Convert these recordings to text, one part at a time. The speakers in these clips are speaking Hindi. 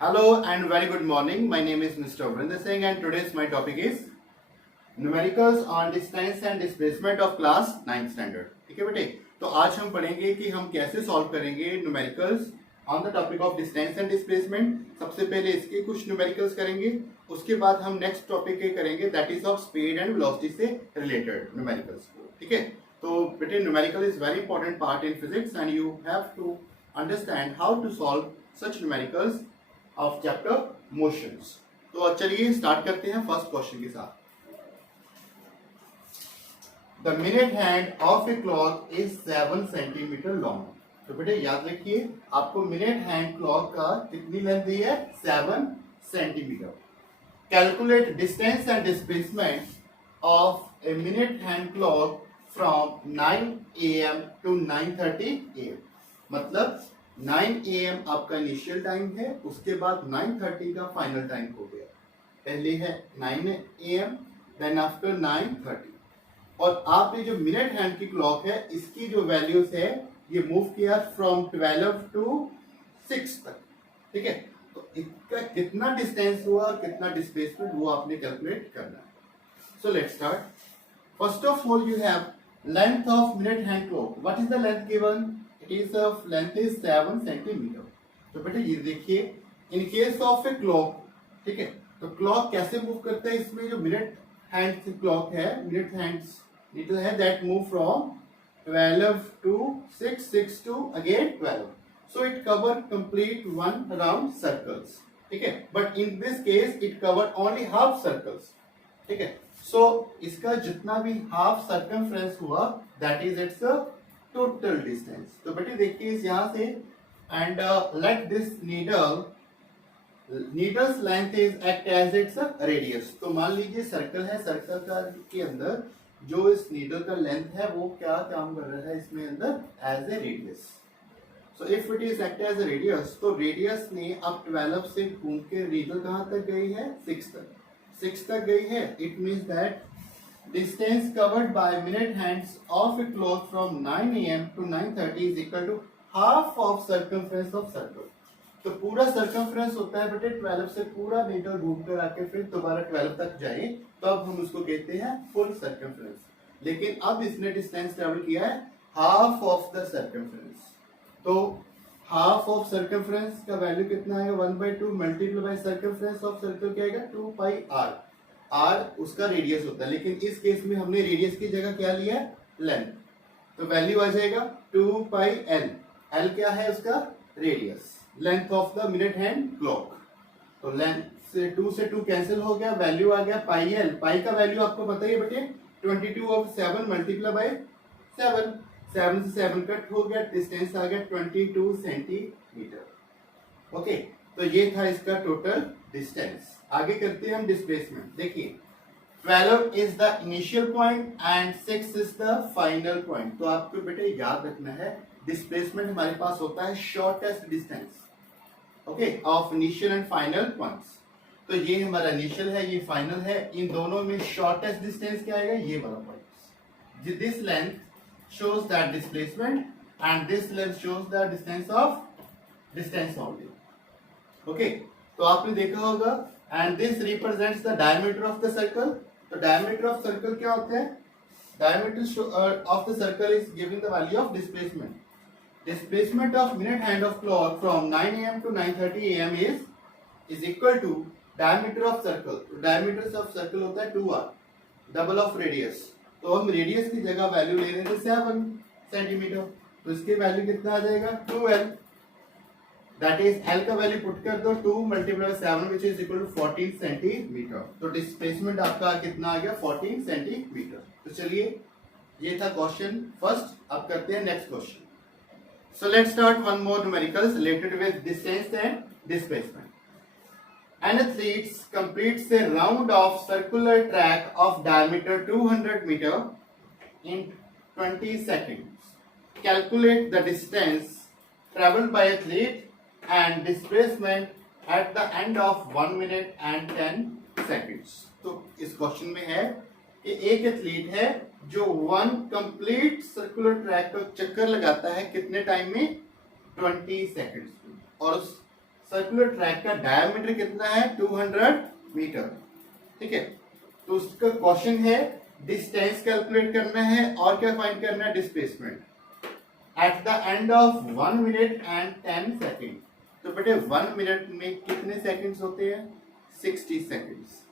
Hello and very good morning. My name is Mr. Vrinder Singh and today's my topic is numericals on distance and displacement of class 9th standard. ठीक है बेटे, तो आज हम पढ़ेंगे कि हम कैसे सॉल्व करेंगे numericals on the topic of distance and displacement. सबसे पहले इसके कुछ न्यूमेरिकल्स करेंगे, उसके बाद हम नेक्स्ट टॉपिक करेंगे that is of speed and velocity से रिलेटेड न्यूमेरिकल्स को। ठीक है, तो बेटे numerical is very important part in physics and you have to understand how to solve such numericals of chapter motions. तो चलिए स्टार्ट करते हैं फर्स्ट क्वेश्चन के साथ। The minute hand of a clock is 7 centimetre long. तो बेटे याद रखिए, आपको मिनट हैंड क्लॉक का कितनी लेंथ दी है? 7 centimetre. Calculate distance and displacement of a minute hand clock from 9 AM to 9:30 AM। मतलब 9 AM आपका इनिशियल टाइम है, उसके बाद 9:30 का फाइनल टाइम हो गया। पहले है 9 AM, देन आफ्टर 9:30। और आपने जो मिनट हैंड की क्लॉक है इसकी जो वैल्यूज है ये मूव किया फ्रॉम 12 टू 6 तक। ठीक है, तो इसका कितना डिस्टेंस हुआ और कितना डिस्प्लेसमेंट वो आपने कैलकुलेट करना है। सो let's start. First of all you have length of minute hand clock. What is the length given? It is length is 7 centimetre. तो बेटे ये देखिए, in case of a clock, ठीक है, तो क्लॉक कैसे मूव करता है? इसमें जो मिनट हैंड क्लॉक है, मिनट हैंड्स नीडल है that move from 12 to 6, 6 to again 12. So it covered complete one round circles. ठीक है, but in this case it covered only half circles. ठीक है, so इसका जितना भी half circumference हुआ that is its total distance. तो बेटे देखिए यहाँ से and let this needle's length is act as its radius. तो मान लीजिए सर्कल है, सर्कल का के अंदर जो इस नीडल का लेंथ है वो क्या काम कर रहा है इसमें अंदर? As a radius. So if it is act as a radius, तो रेडियस ने अब 12 से घूम के नीडल कहां तक गई है? 6 तक। 6 तक गई है। It means that distance covered by minute hands of a clock from 9 AM to 9:30 is equal to half of circumference of circle. तो पूरा सर्कमफ्रेंस होता है बेटे 12 से पूरा नीडल घूम कर आके फिर दोबारा 12 तक जाए, तो अब हम उसको कहते हैं फुल सर्कमफ्रेंस। लेकिन अब इसने डिस्टेंस ट्रेवल किया है हाफ ऑफ द सर्कमफ्रेंस। तो हाफ ऑफ सर्कमफ्रेंस का वैल्यू कितना आएगा? 1/2 multiply by circumference of circle क्या आएगा? 2πr। r उसका रेडियस होता है, लेकिन इस केस में हमने रेडियस की जगह क्या लिया है? लेंथ। तो वैल्यू आ जाएगा 2πl। l क्या है उसका? Radius, length of the minute hand clock. तो लेंथ से 2 से 2 कैंसिल हो गया, वैल्यू आ गया πl। पाई का वैल्यू आपको पता ही है बेटे, 22 ऑफ 7 मल्टीप्लाई बाय 7। 7 से 7 कट हो गया, डिस्टेंस आ गया 22 सेंटीमीटर। ओके, तो ये था इसका टोटल डिस्टेंस। आगे करते हैं हम डिस्प्लेसमेंट। देखिए 12 is the initial point and 6 is the final point. तो आपको बेटे याद रखना है डिस्प्लेसमेंट हमारे पास होता है shortest distance, okay, of initial and final points. तो ये हमारा इनिशियल है, ये फाइनल है। इन दोनों में शॉर्टेस्ट डिस्टेंस क्या आएगा? ये वाला point. This length shows that displacement and this length shows the distance only. Okay, तो आपने देखा होगा and this represents the diameter of the circle. तो diameter of circle क्या होता है? Diameter of the circle is giving the value of displacement. Displacement of minute hand of clock from 9 AM to 9:30 AM is equal to diameter of circle. तो diameter of circle होता है 2r, double of radius. तो हम रेडियस की जगह वैल्यू ले रहे थे 7 सेंटीमीटर, तो इसके वैल्यू कितना आ जाएगा? 2l। दैट इज l का वैल्यू पुट कर दो 2 multiply 7 which is equal to 14 centimetre. तो डिस्प्लेसमेंट आपका कितना आ गया? 14 सेंटीमीटर। तो चलिए ये था क्वेश्चन फर्स्ट। अब करते हैं next question. So let's start one more numericals related with distance and displacement. An athlete completes a round of circular track of diameter 200 meter in 20 seconds. Calculate the distance traveled by athlete and displacement at the end of 1 minute and 10 seconds. तो इस क्वेश्चन में है कि एक एथलीट है जो 1 कंप्लीट सर्कुलर ट्रैक का चक्कर लगाता है कितने टाइम में? 20 सेकंड्स में। और उस सर्कुलर ट्रैक का डायमीटर कितना है 200 मीटर, ठीक है। तो उसका क्वेश्चन है डिस्टेंस कैलकुलेट करना है और क्या फाइंड करना है, displacement at the end of 1 minute and 10 second. तो बेटे 1 मिनट में कितने सेकंड्स होते हैं, 60 सेकंड्स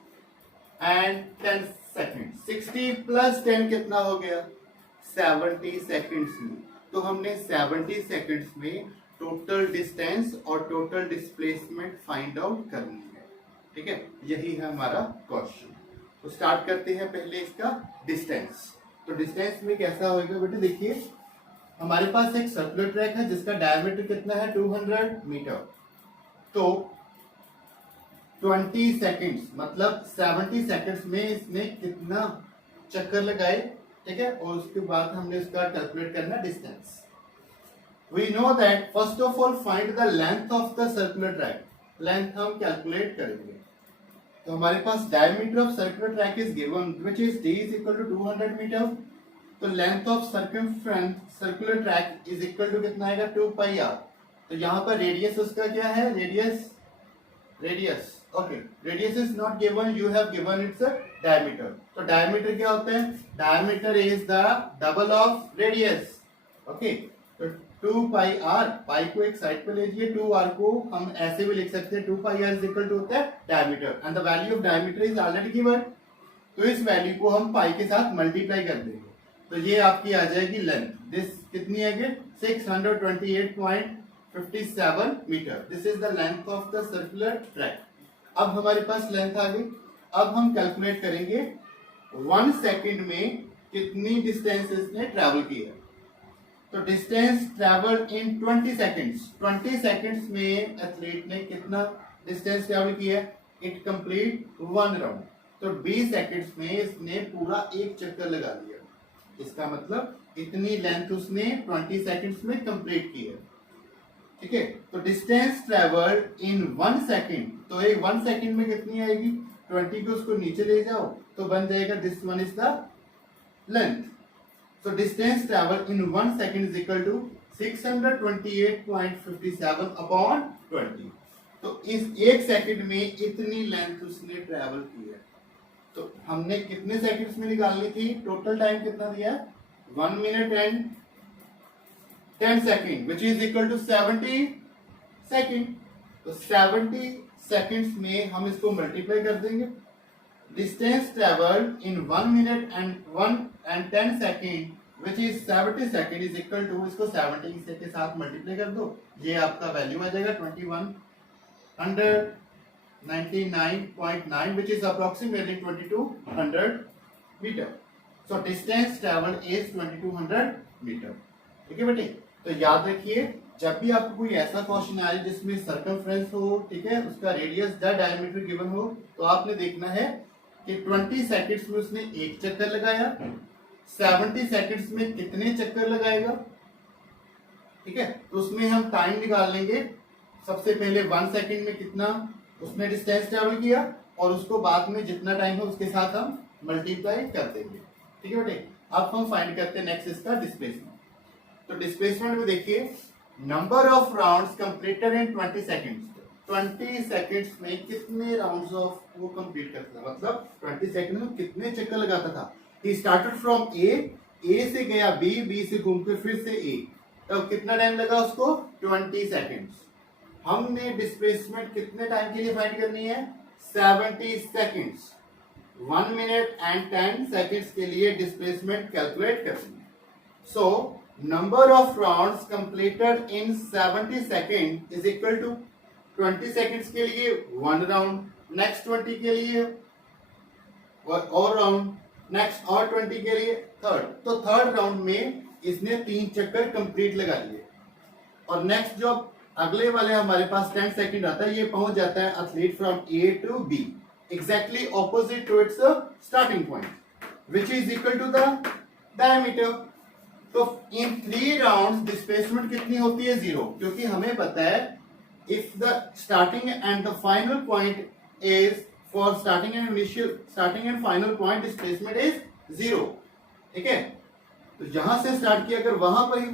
एंड 10 सेकंड, 60 प्लस 10 कितना हो गया, 70 सेकंड्स में। तो हमने 70 सेकंड्स में टोटल डिस्टेंस और टोटल डिस्प्लेसमेंट फाइंड आउट करनी है, ठीक है। यही है हमारा क्वेश्चन। तो स्टार्ट करते हैं पहले इसका डिस्टेंस। तो डिस्टेंस में कैसा होगा बेटे, देखिए हमारे पास एक सर्कुलर ट्रैक है जिसका डायमीटर कितना है 200 मीटर। तो 20 सेकंड्स मतलब 70 सेकंड्स में इसने कितना चक्कर लगाए, ठीक है। और उसके बाद हमने इसका कैलकुलेट करना distance. We know that first of all find the length of the circular track. Length हम कैलकुलेट करेंगे। तो हमारे पास diameter of circular track is given which is d is equal to 200 meter। तो length of circumference circular track is equal to कितना आएगा 2 pi r। तो यहाँ पर रेडियस उसका क्या है, radius okay, radius is not given, you have given its diameter. तो डायमीटर क्या होता है, diameter is the double of radius, okay. तो 2 पाई आर, पाई को एक साइड पे लीजिए, 2 आर को हम ऐसे भी लिख सकते हैं, 2 पाई आर इज इक्वल टू होता है diameter and the value of diameter is already given. तो इस वैल्यू को हम पाई के साथ मल्टीप्लाई कर देंगे, तो ये आपकी आ जाएगी लेंथ। दिस कितनी है, 628.57 metre. This is the length of the circular track. अब हमारे पास लेंथ आ गई। अब हम कैलकुलेट करेंगे 1 सेकंड में कितनी डिस्टेंस इसने ट्रैवल की है। तो distance travel in 20 seconds, 20 seconds में एथलीट ने कितना डिस्टेंस ट्रैवल किया है, इट कंप्लीट 1 राउंड। तो 20 सेकंड्स में इसने पूरा एक चक्कर लगा दिया। इसका मतलब इतनी लेंथ उसने 20 सेकंड्स में कंप्लीट की है, ठीक है। तो डिस्टेंस ट्रैवल्ड इन 1 सेकंड, तो एक 1 सेकंड में कितनी आएगी, 20 को उसको नीचे ले जाओ तो बन जाएगा this one is the length. So distance traveled in 1 second is equal to 628.57 upon 20। तो इस 1 सेकंड में इतनी लेंथ उसने ट्रैवल की है। तो हमने कितने सेकंड्स में निकालनी थी, टोटल टाइम कितना दिया, 1 minute and 10 second which is equal to 70 second. तो 70 सेकंड्स में हम इसको मल्टीप्लाई कर देंगे। Distance travelled in 1 minute and 10 second which is 70 second is equal to, इसको 70 से के साथ मल्टीप्लाई कर दो, ये आपका वैल्यू आ जाएगा 2199.9 which is approximately 2200 metre. So distance travelled is 2200 metre, ठीक है बेटे। तो याद रखिए जब भी आपको कोई ऐसा क्वेश्चन आए जिसमें सर्कमफ्रेंस हो, ठीक है, उसका रेडियस द डायमीटर गिवन हो, तो आपने देखना है कि 20 सेकंड्स में उसने एक चक्कर लगाया, 70 सेकंड्स में कितने चक्कर लगाएगा, ठीक है। तो उसमें हम टाइम निकाल लेंगे। सबसे पहले 1 सेकंड में कितना उसने डिस्टेंस ट्रेवल किया और उसको बाद में जितना टाइम है उसके साथ हम मल्टीप्लाई कर देंगे, ठीक है बेटे। अब हम फाइंड करते हैं नेक्स्ट इसका डिस्प्लेसमेंट। तो डिस्प्लेसमेंट में देखिए number of rounds completed in 20 seconds. 20 seconds में कितने राउंड्स ऑफ वो कंप्लीट करता था, मतलब 20 सेकंड में कितने चक्कर लगाता था। ही स्टार्टेड फ्रॉम ए से गया बी से घूमकर फिर से ए, तो कितना टाइम लगा उसको, 20 सेकंड्स। हमने डिस्प्लेसमेंट कितने टाइम के लिए फाइंड करनी है, 70 सेकंड्स। 1 मिनट एंड 10 सेकंड्स के लिए डिस्प्लेसमेंट कैलकुलेट करनी है। So number of rounds completed in 70 second is equal to 20 seconds के लिए 1 राउंड, नेक्स्ट 20 के लिए और राउंड, नेक्स्ट और 20 के लिए थर्ड। तो थर्ड राउंड में इसने 3 चक्कर कंप्लीट लगा लिए। और नेक्स्ट जो अगले वाले हमारे पास 10 सेकंड आता है, ये पहुंच जाता है athlete from A to B exactly opposite to its starting point which is equal to the diameter. तो इन 3 राउंड्स डिस्प्लेसमेंट कितनी होती है, 0, क्योंकि हमें पता है if the starting and the final point is for starting and final point displacement is 0, ठीक है। तो यहां से स्टार्ट किया, अगर वहां पर ही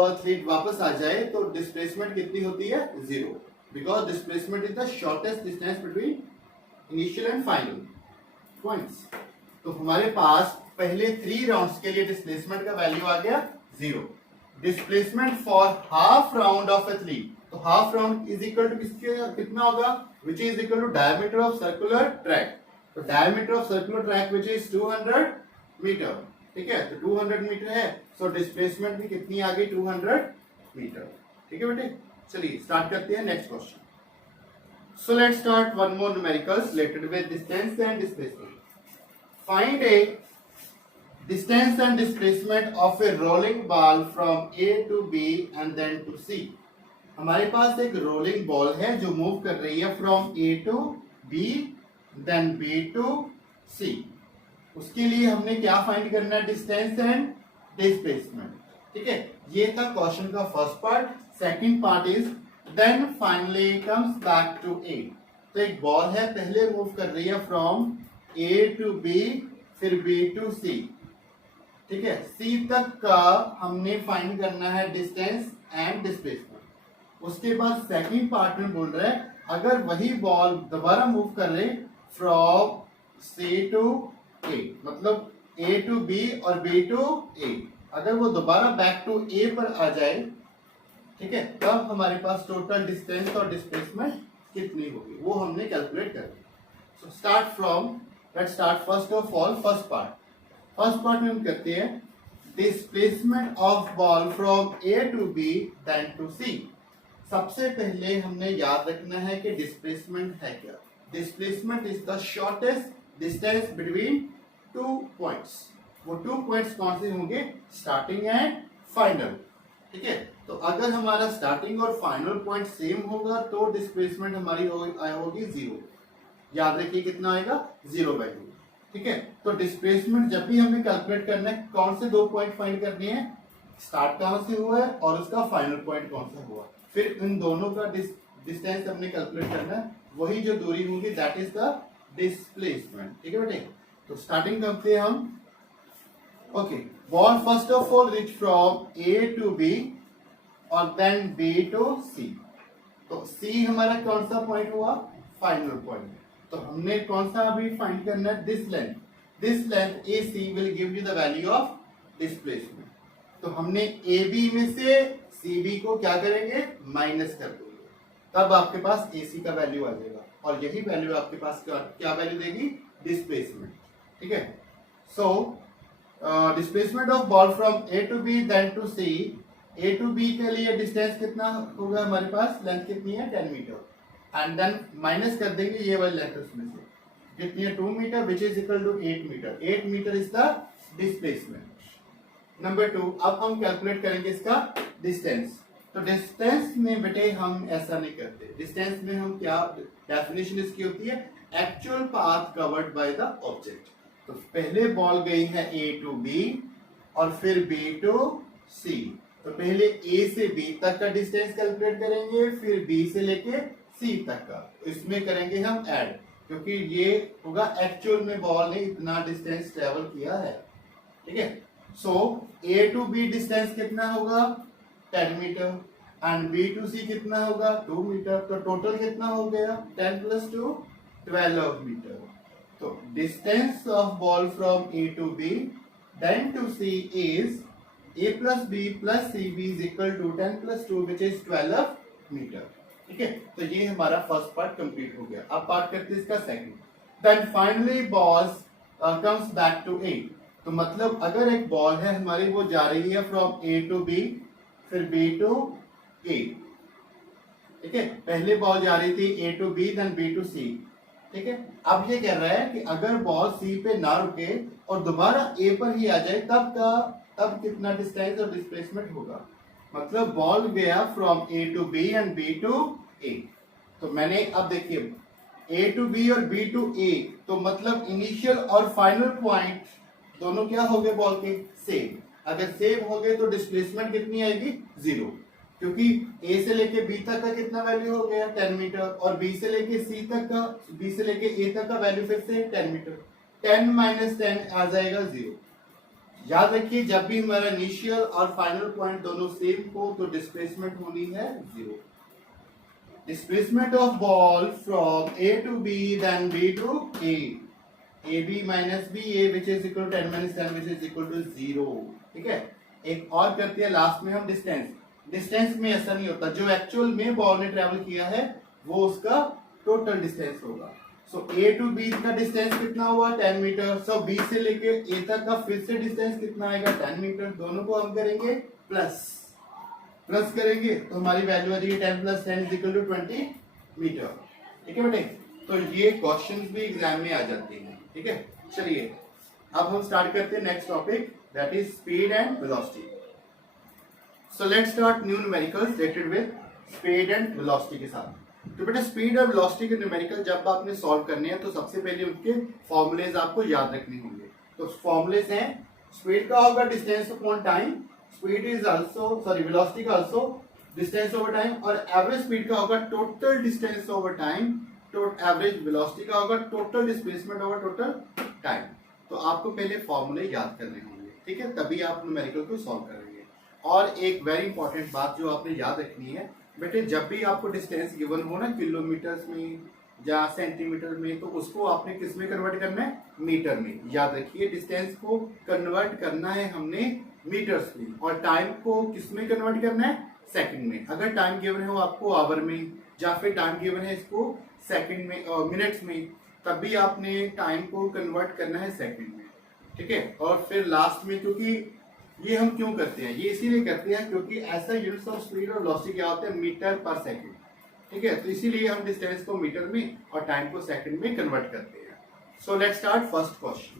एथलीट वापस आ जाए तो डिस्प्लेसमेंट कितनी होती है, 0। because displacement is the shortest distance between initial and final points. तो हमारे पास पहले 3 राउंड्स के लिए डिस्प्लेसमेंट का वैल्यू आ गया 0. Displacement for half round of A 3, तो half round is equal to कितना होगा, which is equal to diameter of circular track. तो diameter of circular track which is 200 metre. ठीक है, तो 200 मीटर है, सो डिस्प्लेसमेंट भी कितनी आ गई 200 मीटर. ठीक है बेटे, चलिए स्टार्ट करते हैं next question. So let's start one more numericals related with distance and displacement. Find a distance and displacement of a rolling ball from A to B and then to C. हमारे पास एक रोलिंग बॉल है जो मूव कर रही है from A to B then B to C. उसके लिए हमने क्या फाइंड करना है, डिस्टेंस एंड डिस्प्लेसमेंट. ठीक है, ये था क्वेश्चन का first part. Second part is then finally comes back to A. तो एक बॉल है, पहले मूव कर रही है फ्रॉम A to B फिर B to C. ठीक है, C तक का हमने फाइंड करना है डिस्टेंस एंड डिस्प्लेसमेंट. उसके बाद सेकंड पार्ट में बोल रहे हैं अगर वही बॉल दोबारा मूव कर ले फ्रॉम C to A, मतलब A to B और B to A, अगर वो दोबारा बैक टू A पर आ जाए, ठीक है, तब हमारे पास टोटल डिस्टेंस और डिस्प्लेसमेंट कितनी होगी वो हमने कैलकुलेट कर ली. So start from, let's start first of all first part. First part में हम करते हैं displacement of ball from A to B then to C. सबसे पहले हमने याद रखना है कि डिस्प्लेसमेंट है क्या. Displacement is the shortest distance between 2 points. वो 2 पॉइंट्स कौन से होंगे, स्टार्टिंग एंड फाइनल. ठीक है, तो अगर हमारा स्टार्टिंग और फाइनल पॉइंट सेम होगा तो डिस्प्लेसमेंट हमारी होगी 0. याद रखिए कितना आएगा, 0 वैल्यू. ठीक है, तो डिस्प्लेसमेंट जब भी हमें कैलकुलेट करना है कौन से 2 पॉइंट फाइंड करने हैं, स्टार्ट कहां से हुआ है और उसका फाइनल पॉइंट कौन सा हुआ, फिर इन दोनों का डिस्टेंस हमने कैलकुलेट करना है. वही जो दूरी होगी दैट इज द डिस्प्लेसमेंट. ठीक है बेटे, तो स्टार्टिंग करते हैं हम. Okay, ball first of all reach from A to B और देन B to C. तो C हमारा कौन सा पॉइंट हुआ, फाइनल पॉइंट. तो हमने कौन सा अभी फाइंड करना है, this length. This length AC will give you the value of displacement. तो हमने AB में से CB को क्या करेंगे, माइनस कर देंगे, तब आपके पास AC का वैल्यू आ जाएगा और यही वैल्यू आपके पास क्या वैल्यू देगी, डिस्प्लेसमेंट. ठीक है, so displacement of ball from A to B then to C. A to B के लिए डिस्टेंस कितना होगा हमारे पास, लेंथ कितनी है 10 मीटर एंड देन माइनस कर देंगे ये वाली लेंथ उसमें से कितनी है 2 metre which is equal to 8 metre. 8 metre is the displacement. Number 2, अब हम कैलकुलेट करेंगे इसका डिस्टेंस. तो डिस्टेंस में बेटे हम ऐसा नहीं करते. डिस्टेंस में हम क्या डेफिनेशन इसकी होती है, actual path covered by the object. तो पहले बॉल गई है A to B और फिर B to C. तो पहले A से B तक का डिस्टेंस कैलकुलेट करेंगे, फिर B से लेके C तक का. इसमें करेंगे हम ऐड, क्योंकि ये होगा एक्चुअल में बॉल ने इतना डिस्टेंस ट्रेवल किया है. ठीक है, so A to B distance कितना होगा 10 metre and B to C कितना होगा 2 मीटर. तो टोटल कितना हो गया 10 + 2 12 मीटर. तो distance of ball from A to B then to C is A plus B plus CB is equal to 10 + 2 which is 12 metre. ठीक है, तो ये हमारा फर्स्ट पार्ट कंप्लीट हो गया. अब पार्ट करते हैं इसका second. Then finally ball comes back to A. तो मतलब अगर एक बॉल है हमारी वो जा रही है फ्रॉम A to B फिर B to A. ठीक है, पहले बॉल जा रही थी A to B then B to C. ठीक है, अब ये कह रहा है कि अगर बॉल C पे ना रुके और दोबारा A पर ही आ जाए तब कितना डिस्टेंस और डिस्प्लेसमेंट होगा. मतलब बॉल गया from A to B and B to A. तो मैंने अब देखिए A to B और B to A, तो मतलब इनिशियल और फाइनल पॉइंट दोनों क्या हो गए बॉल के, सेम. अगर सेम हो गए तो डिस्प्लेसमेंट कितनी आएगी, 0, क्योंकि A से लेके B तक का कितना वैल्यू हो गया 10 मीटर और B से लेके C तक का, B से लेके A तक का वैल्यू फिर से 10 मीटर. 10 - 10 आ जाएगा 0. याद रखिए जब भी हमारा इनिशियल और फाइनल पॉइंट दोनों सेम हो तो डिस्प्लेसमेंट होनी है 0. displacement of ball from A to B then B to A, AB minus BA which is equal to 10 minus 10 which is equal to 0. ठीक है, एक और करते हैं लास्ट में हम डिस्टेंस में ऐसा नहीं होता, जो एक्चुअल में बॉल ने ट्रेवल किया है वो उसका टोटल डिस्टेंस होगा. सो A टू B का डिस्टेंस कितना हुआ 10 मीटर. सो B से लेके A तक का फिर से डिस्टेंस कितना आएगा 10 मीटर. दोनों को हम करेंगे प्लस करेंगे तो हमारी वैल्यू आ जाएगी 10 plus 10 is equal to 20 metre. ठीक है बेटे, तो ये क्वेश्चंस भी एग्जाम में आ जाते हैं. ठीक है, चलिए अब हम स्टार्ट करते हैं next topic that is speed and velocity. So let's start new numericals related with speed and velocity के साथ. तो बेटा स्पीड और वेलोसिटी के न्यूमेरिकल जब आपने सॉल्व करने हैं तो सबसे पहले उनके फॉर्मूलेज आपको याद रखने होंगे. तो फॉर्मूलेज हैं, स्पीड का होगा distance upon time, speed is also velocity का आल्सो डिस्टेंस ओवर टाइम, और एवरेज स्पीड का होगा total distance over time, average velocity का होगा total displacement over total time. तो आपको पहले फॉर्मूले याद करने होंगे. ठीक है, तभी आप न्यूमेरिकल को सॉल्व करेंगे. और एक वेरी इंपॉर्टेंट बात जो आपने याद रखनी है बेटे, जब भी आपको डिस्टेंस गिवन हो ना किलोमीटर्स में या सेंटीमीटर में, तो उसको आपने किस में कन्वर्ट करना है, मीटर में. याद रखिए डिस्टेंस को कन्वर्ट करना है हमने मीटर्स में, और टाइम को किस में कन्वर्ट करना है, सेकंड में. अगर टाइम गिवन है वो आपको आवर में, या फिर टाइम गिवन है इसको सेकंड में मिनट्स में, तब भी आपने टाइम को कन्वर्ट करना है सेकंड में. ठीक है, और फिर लास्ट में, क्योंकि ये हम क्यों करते हैं, ये इसीलिए करते हैं क्योंकि ऐसा यूनिट्स ऑफ स्पीड और वेलोसिटी क्या होते हैं, मीटर पर सेकंड. ठीक है, तो इसीलिए हम डिस्टेंस को मीटर में और टाइम को सेकंड में कन्वर्ट करते हैं. सो let's start first question.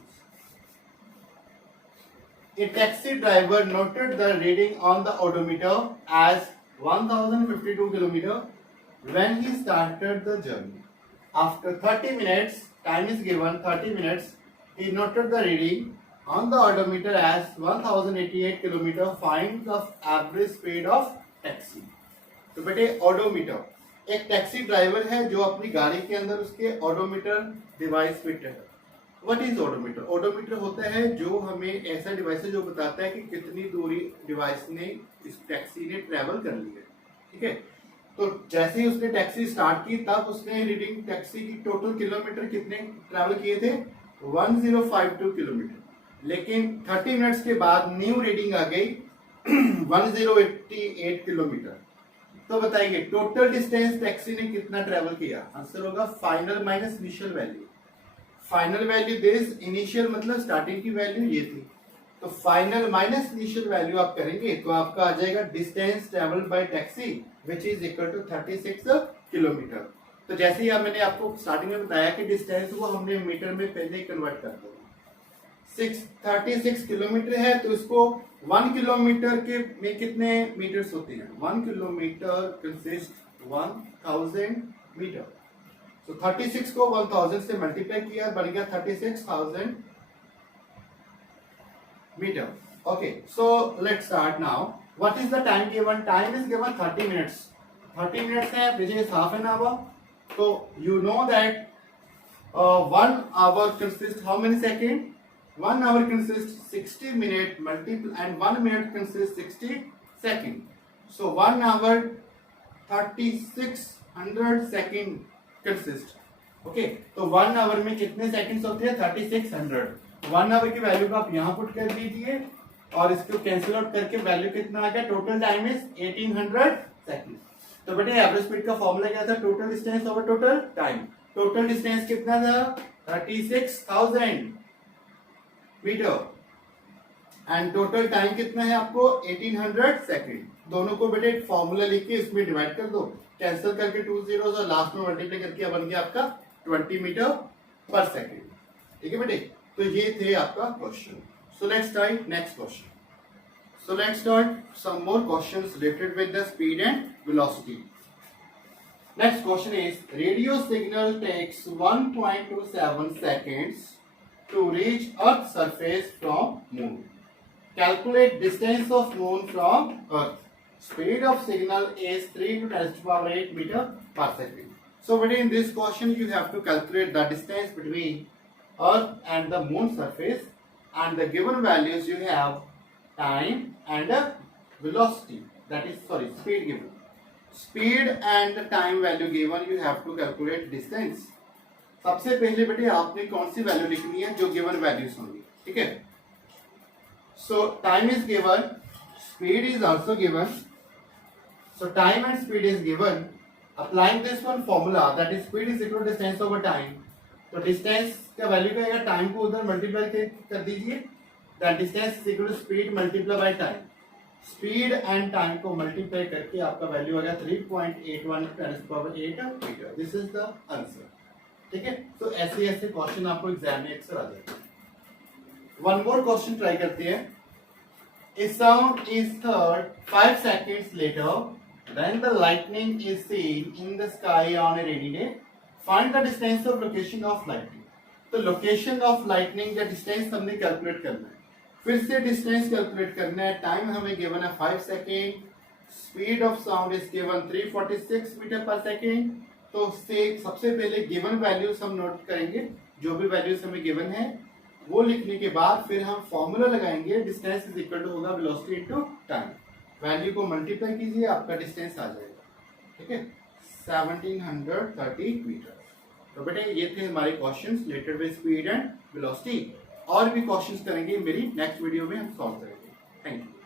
A taxi driver noted the reading on the odometer as 1052 km when he started the journey. After 30 minutes, time is given 30 minutes, he noted the reading on the odometer as 1088 km. Find the average speed of taxi. तो बेटे ओडोमीटर, एक टैक्सी ड्राइवर है जो अपनी गाड़ी के अंदर उसके ओडोमीटर डिवाइस फिट है. What is odometer? ओडोमीटर होता है जो हमें ऐसा डिवाइस है जो बताता है कि कितनी दूरी डिवाइस ने इस टैक्सी ने ट्रेवल कर ली है. ठीक है, तो जैसे ही उसने टैक्सी स्टार्ट की तब उसने रीडिंग टैक्सी की टोटल किलोमीटर कितने ट्रेवल किए थे, 1052 किलोमीटर. लेकिन 30 मिनट्स के बाद न्यू रीडिंग आ गई 1088 किलोमीटर. तो बताइए टोटल डिस्टेंस टैक्सी ने कितना ट्रेवल किया. आंसर होगा final minus initial value. Final value this, initial मतलब स्टार्टिंग की वैल्यू ये थी, तो फाइनल माइनस इनिशियल वैल्यू आप करेंगे तो आपका आ जाएगा distance travelled by taxi which is equal to 36 kilometre. तो जैसे ही मैंने आपको स्टार्टिंग में बताया कि डिस्टेंस को हमने मीटर में पहले ही कन्वर्ट कर दिया. 36 किलोमीटर है तो इसको 1 किलोमीटर के में कितने मीटर्स होते हैं, 1 किलोमीटर कंसिस्ट 1000 मीटर. तो 36 को 1000 से मल्टीप्लाई किया, बन गया 36,000 metre. Okay, so let's start now. What is the time given? Time is given 30 minutes. 30 minutes है which is half an hour. तो you know that 1 hour consist how many second, 1 hour consists 60 minute multiple and 1 minute consists 60 second. So 1 hour 3600 second consist. Okay, तो 1 hour में कितने seconds होते हैं, 3600. 1 hour की वैल्यू को आप यहाँ पुट कर दीजिए और इसको कैंसिल आउट करके वैल्यू कितना आ गया, टोटल टाइम इज 1800 सेकेंड. तो बेटे एवरेज स्पीड का फॉर्मूला क्या था, total distance over total time. Total distance कितना था, 36,000 मीटर, एंड टोटल टाइम कितना है आपको 1800 सेकेंड. दोनों को बेटे फॉर्मूला लिख के इसमें डिवाइड कर दो, कैंसिल करके 2 zeros और लास्ट में मल्टीप्लाई करके बन गया आपका 20 मीटर पर सेकेंड. ठीक है बेटे, तो ये थे आपका question. So let's start next question. So let's start some more questions related with the speed and velocity. Next question is, radio signal takes 1.27 seconds to reach Earth's surface from Moon. Calculate distance of Moon from Earth. Speed of signal is 3 to 10 to the power 8 meter per second. So within this question you have to calculate the distance between Earth and the Moon surface, and the given values you have time and velocity, that is speed given. Speed and time value given, you have to calculate distance. सबसे पहले बेटे आपने कौन सी वैल्यू लिखनी है, जो गिवन वैल्यूज होंगी, ठीक है। So time is given, speed is also given, so time and speed is given. Applying this one formula that is speed is equal to distance over time, तो डिस्टेंस का वैल्यू क्या आएगा, टाइम को उधर मल्टीप्लाई कर दीजिए, that distance is equal to speed multiply by time. Speed and time को मल्टीप्लाई करके आपका वैल्यू आ गया 3.81 × 8 metre. This is the answer, ठीक है। तो ऐसे ऐसे क्वेश्चन आपको एग्जाम में अक्सर आ जाते हैं। वन मोर क्वेश्चन ट्राई करते हैं। A sound is heard 5 seconds later when the lightning is seen in the sky on a rainy day. Find the distance of location of lightning. तो लोकेशन ऑफ लाइटनिंग का डिस्टेंस हमने कैलकुलेट करना है, फिर से डिस्टेंस कैलकुलेट करना है। टाइम हमें गिवन है 5 second, speed of sound is given 346 metre पर सेकेंड। तो सबसे पहले गिवन वैल्यूज हम नोट करेंगे, जो भी वैल्यूज हमें गिवन है वो लिखने के बाद फिर हम फॉर्मूला लगाएंगे, डिस्टेंस इज इक्वल टू होगा वेलोसिटी इनटू टाइम। वैल्यू को मल्टीप्लाई कीजिए, आपका डिस्टेंस आ जाएगा, ठीक है, 1730 मीटर। तो बेटे ये थे हमारे questions related with speed and velocity. और भी क्वेश्चंस करेंगे मेरी नेक्स्ट वीडियो में, हम सॉल्व करेंगे। Thank you.